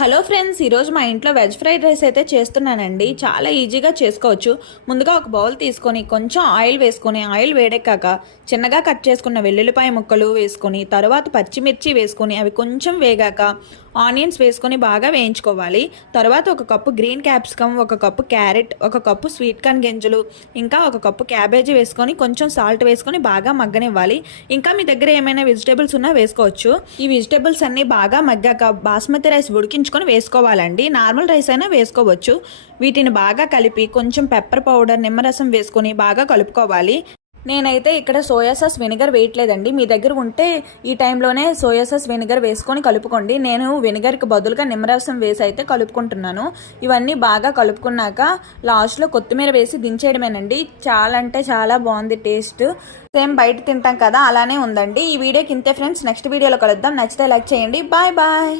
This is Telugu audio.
హలో ఫ్రెండ్స్, ఈరోజు మా ఇంట్లో వెజ్ ఫ్రైడ్ రైస్ అయితే చేస్తున్నానండి. చాలా ఈజీగా చేసుకోవచ్చు. ముందుగా ఒక బౌల్ తీసుకొని కొంచెం ఆయిల్ వేసుకొని, ఆయిల్ వేడెక్కాక చిన్నగా కట్ చేసుకున్న వెల్లుల్లిపాయ ముక్కలు వేసుకొని, తర్వాత పచ్చిమిర్చి వేసుకొని అవి కొంచెం వేగాక ఆనియన్స్ వేసుకొని బాగా వేయించుకోవాలి. తర్వాత ఒక కప్పు గ్రీన్ క్యాప్సికమ్, ఒక కప్పు క్యారెట్, ఒక కప్పు స్వీట్ కార్న్ గింజలు, ఇంకా ఒక కప్పు క్యాబేజీ వేసుకొని కొంచెం సాల్ట్ వేసుకొని బాగా మగ్గనివ్వాలి. ఇంకా మీ దగ్గర ఏమైనా వెజిటేబుల్స్ ఉన్నా వేసుకోవచ్చు. ఈ వెజిటేబుల్స్ అన్నీ బాగా మగ్గాక బాస్మతి రైస్ ఉడికించుకొని వేసుకోవాలండి. నార్మల్ రైస్ అయినా వేసుకోవచ్చు. వీటిని బాగా కలిపి కొంచెం పెప్పర్ పౌడర్, నిమ్మరసం వేసుకొని బాగా కలుపుకోవాలి. నేనైతే ఇక్కడ సోయా సాస్ వెనిగర్ వేయట్లేదండి. మీ దగ్గర ఉంటే ఈ టైంలోనే సోయా సాస్ వెనిగర్ వేసుకొని కలుపుకోండి. నేను వెనిగర్కి బదులుగా నిమ్మరసం వేసి అయితే కలుపుకుంటున్నాను. ఇవన్నీ బాగా కలుపుకున్నాక లాస్ట్లో కొత్తిమీర వేసి దించేయడమేనండి. చాలా అంటే చాలా బాగుంది టేస్ట్. సేమ్ బయట తింటాం కదా అలానే ఉందండి. ఈ వీడియోకి ఇంతే ఫ్రెండ్స్. నెక్స్ట్ వీడియోలో కలుద్దాం. నచ్చితే లైక్ చేయండి. Bye bye.